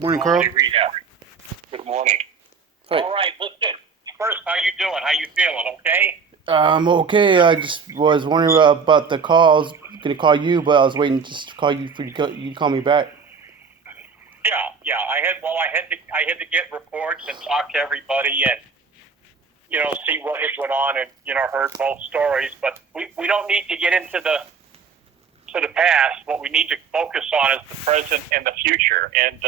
Morning, Carl. Rita. Good morning. Hi. All right, listen. First, how you doing? How you feeling? Okay? I'm okay. I just was wondering about the call. I was gonna call you, but I was waiting just to call you for you to call me back. Yeah. I had to get reports and talk to everybody and see what is going on and heard both stories. But we don't need to get into the past. What we need to focus on is the present and the future. And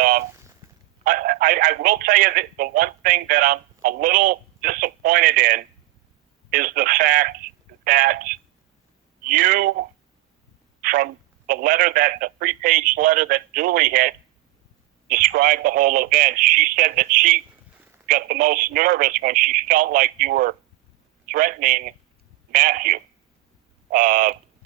I will tell you that the one thing that I'm a little disappointed in is the fact that you, from the 3-page letter that Dooley had described the whole event, she said that she got the most nervous when she felt like you were threatening Matthew,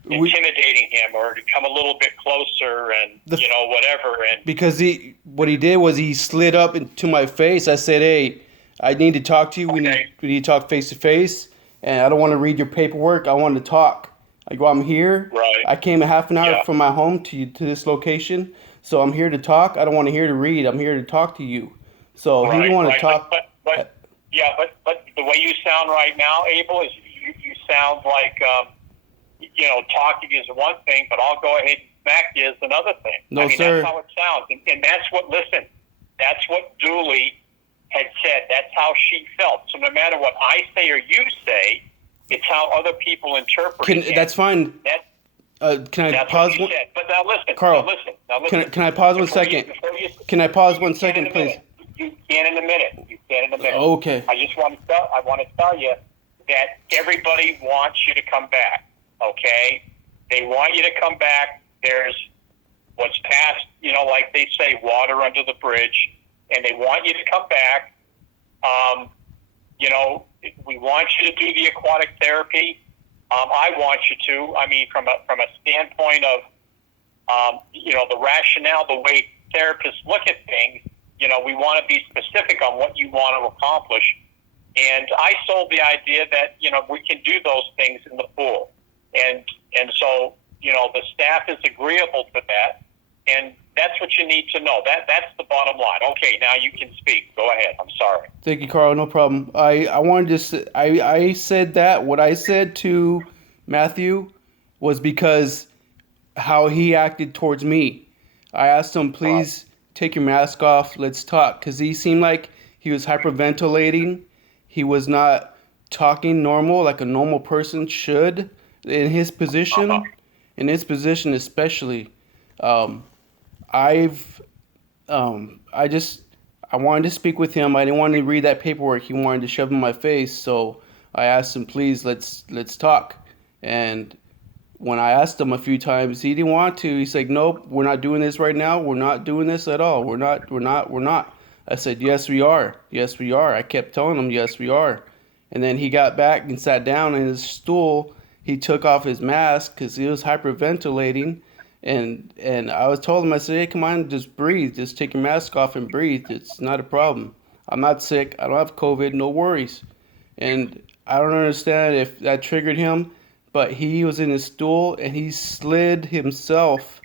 intimidating him, or to come a little bit closer and, whatever. And Because what he did was he slid up into my face. I said, "Hey, I need to talk to you. Okay. We need to talk face to face, and I don't want to read your paperwork. I want to talk. Like, well, I'm here. Right. I came a half an hour Yeah. from my home to this location, so I'm here to talk. I don't want to hear to read. I'm here to talk to you." So he didn't want to talk. But the way you sound right now, Abel, is you sound like talking is one thing, but I'll go ahead and smack you is another thing. No, sir. That's how it sounds, and that's what Dooley had said. That's how she felt. So no matter what I say or you say, it's how other people interpret it. That's fine. Can I That's pause what you one? said. But now listen, Carl, Now listen. Can I pause one second? Can I pause 1 second, please? You can in a minute. Okay. I want to tell you that everybody wants you to come back. Okay, they want you to come back. There's what's past, like they say, water under the bridge, and they want you to come back. We want you to do the aquatic therapy. I want you to. I mean, from a standpoint of, the rationale, the way therapists look at things. We want to be specific on what you want to accomplish. And I sold the idea that, we can do those things in the pool. And so, the staff is agreeable to that. And that's what you need to know. That's the bottom line. Okay, now you can speak. Go ahead. I'm sorry. Thank you, Carl. No problem. I wanted to I said that what I said to Matthew was because how he acted towards me. I asked him, please take your mask off. Let's talk. Because he seemed like he was hyperventilating. He was not talking normal like a normal person should in his position. In his position especially. I wanted to speak with him. I didn't want to read that paperwork. He wanted to shove in my face. So I asked him, please, let's talk. And when I asked him a few times, he didn't want to. He's like, nope, we're not doing this right now. We're not doing this at all. We're not. I said, yes, we are. Yes, we are. I kept telling him, yes, we are. And then he got back and sat down in his stool. He took off his mask because he was hyperventilating. And I told him, I said, hey, come on, just breathe. Just take your mask off and breathe. It's not a problem. I'm not sick. I don't have COVID. No worries. And I don't understand if that triggered him, but he was in his stool and he slid himself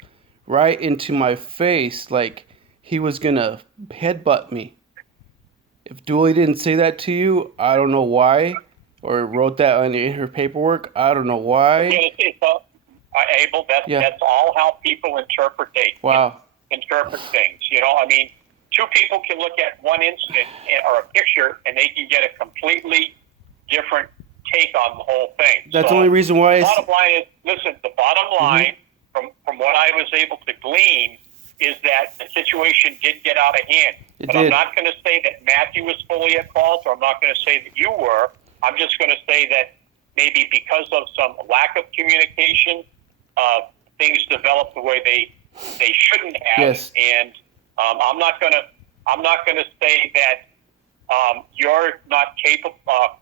right into my face like he was going to headbutt me. If Dooley didn't say that to you, I don't know why, or wrote that in her paperwork. I don't know why. Abel, that's all how people interpret things. Wow. Interpret things. Two people can look at one incident or a picture and they can get a completely different take on the whole thing. That's the only reason why. The bottom line is, listen. The bottom line, from what I was able to glean, is that the situation did get out of hand. I'm not going to say that Matthew was fully at fault, or I'm not going to say that you were. I'm just going to say that maybe because of some lack of communication, things developed the way they shouldn't have. Yes. And I'm not going to say that you're not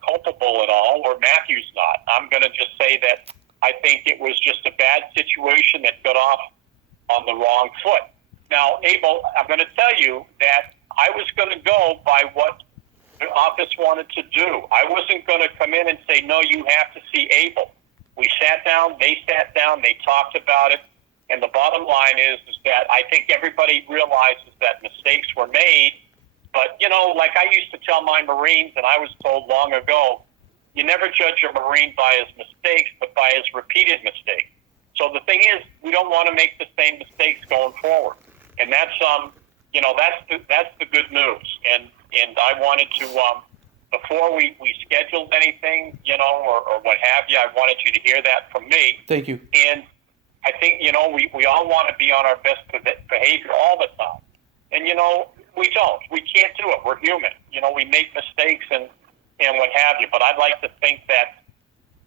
culpable at all, or Matthew's not. I'm going to just say that I think it was just a bad situation that got off on the wrong foot. Now, Abel, I'm going to tell you that I was going to go by what the office wanted to do. I wasn't going to come in and say, no, you have to see Abel. We sat down, they talked about it, And the bottom line is that I think everybody realizes that mistakes were made. But, like I used to tell my Marines, and I was told long ago, you never judge a Marine by his mistakes, but by his repeated mistakes. So the thing is, we don't want to make the same mistakes going forward. And that's that's the good news. And I wanted to, before we scheduled anything, or what have you, I wanted you to hear that from me. Thank you. And I think, we all want to be on our best behavior all the time. And, we don't. We can't do it. We're human. We make mistakes and what have you. But I'd like to think that,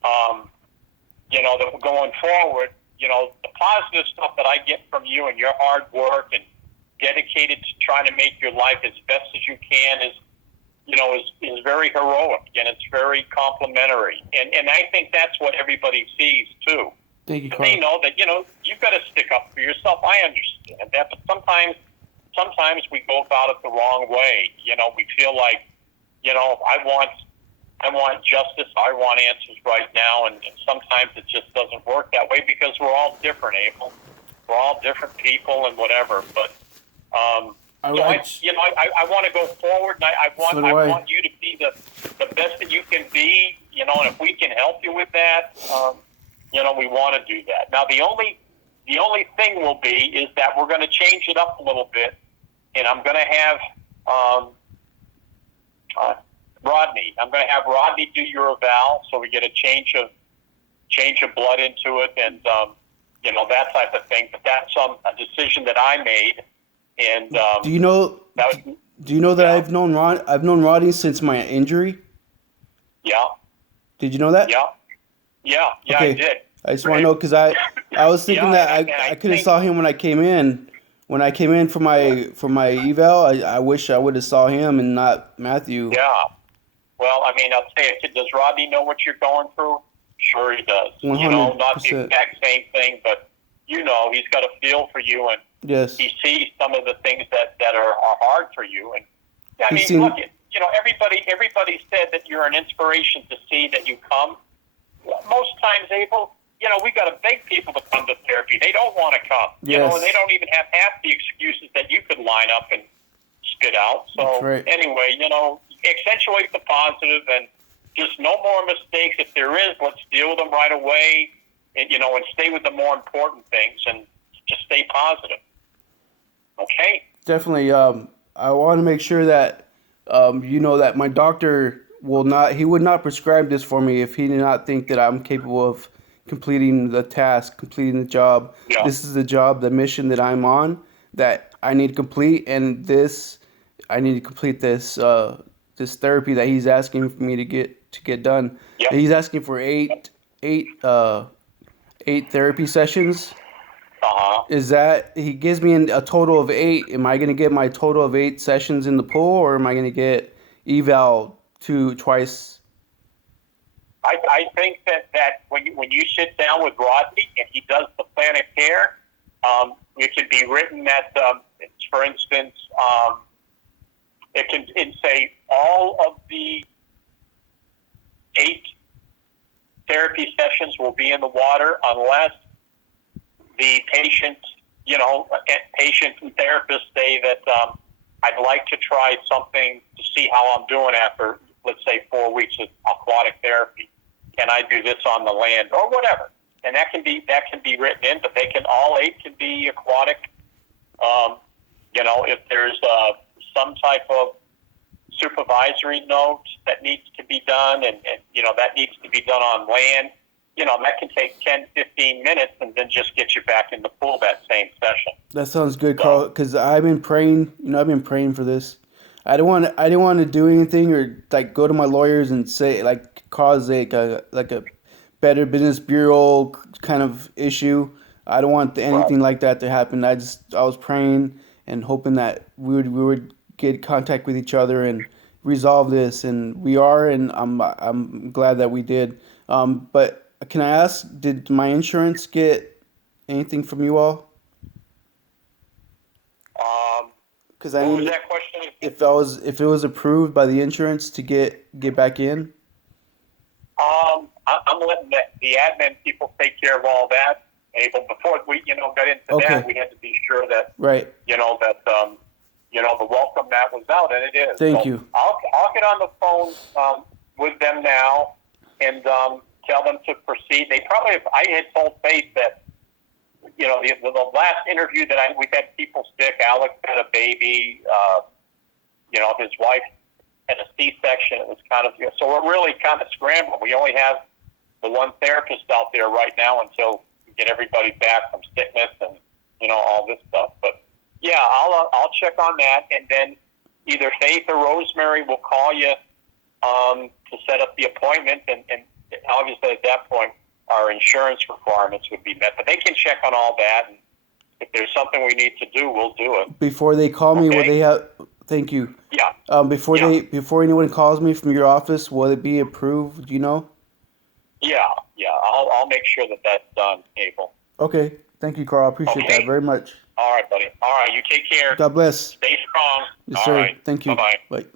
that going forward, the positive stuff that I get from you and your hard work and dedicated to trying to make your life as best as you can is very heroic, and it's very complimentary. And I think that's what everybody sees, too. Thank you, Carl. They know that, you've got to stick up for yourself. I understand that. But sometimes we go about it the wrong way. We feel like, I want justice. I want answers right now. And sometimes it just doesn't work that way because we're all different, Abel. We're all different people and whatever. But, I want to go forward, and I want you to be the best that you can be, and if we can help you with that, we want to do that. Now, the only thing will be is that we're going to change it up a little bit, and I'm going to have Rodney. I'm going to have Rodney do your eval, so we get a change of blood into it, and that type of thing. But that's a decision that I made. And do you know that I've known Rodney since my injury? Yeah. Did you know that? Yeah, okay. I did. I just want to know because I was thinking that I could have saw him when I came in. When I came in for my eval, I wish I would have saw him and not Matthew. Yeah. Well, I mean, I'll say it. Does Rodney know what you're going through?Ure, he does. 100%. Not the exact same thing, but he's got a feel for you, and yes, he sees some of the things that are hard for you. And I mean, look, everybody said that you're an inspiration to see that you come. Most times, Abel, we got to beg people to come to therapy. They don't want to come, yes. And they don't even have half the excuses that you could line up and spit out. So right. Anyway, accentuate the positive and just no more mistakes. If there is, let's deal with them right away, and and stay with the more important things and just stay positive. Okay. Definitely. I want to make sure that that my doctor would not prescribe this for me if he did not think that I'm capable of completing the task, completing the job. Yeah. This is the job, the mission that I'm on, that I need to complete, and I need to complete this this therapy that he's asking for me to get done. Yep. He's asking for eight therapy sessions. Is that he gives me a total of 8? Am I going to get my total of 8 sessions in the pool, or am I going to get eval twice? I think that when you sit down with Rodney and he does the plan of care, it can be written that, for instance, it can say all of the 8 therapy sessions will be in the water unless the patient and therapist say that I'd like to try something to see how I'm doing after, let's say, 4 weeks of aquatic therapy. Can I do this on the land or whatever? And that can be written in, but all 8 can be aquatic. If there's some type of supervisory note that needs to be done, and that needs to be done on land. That can take 10, 15 minutes and then just get you back in the pool that same session. That sounds good, Carl, because I've been praying, I've been praying for this. I didn't want to do anything or go to my lawyers and say cause a Better Business Bureau kind of issue. I don't want anything like that to happen. I was praying and hoping that we would get contact with each other and resolve this, and we are, and I'm glad that we did. But can I ask, did my insurance get anything from you all? Because what was that question? If it was approved by the insurance to get back in. I'm letting the admin people take care of all that. Abel. Before we, got into Okay. that, we had to be sure that, Right. the welcome mat was out, and it is. Thank you. I'll get on the phone with them now and tell them to proceed. They probably have, I had told Faith that, the last interview that we've had people sick. Alex had a baby. His wife had a C-section. It was kind of, so we're really kind of scrambling. We only have the one therapist out there right now until we get everybody back from sickness and, all this stuff. But yeah, I'll check on that, and then either Faith or Rosemary will call you to set up the appointment, and obviously at that point our insurance requirements would be met. But they can check on all that, and if there's something we need to do, we'll do it. Before they call me, will Okay. they have? Thank you. Yeah. Before anyone calls me from your office, will it be approved? Do you know? Yeah. I'll make sure that that's done, Abel. Okay. Thank you, Carl. I appreciate Okay. that very much. All right, buddy. All right, you take care. God bless. Stay strong. Yes, All sir. right. Thank you. Bye-bye. Bye.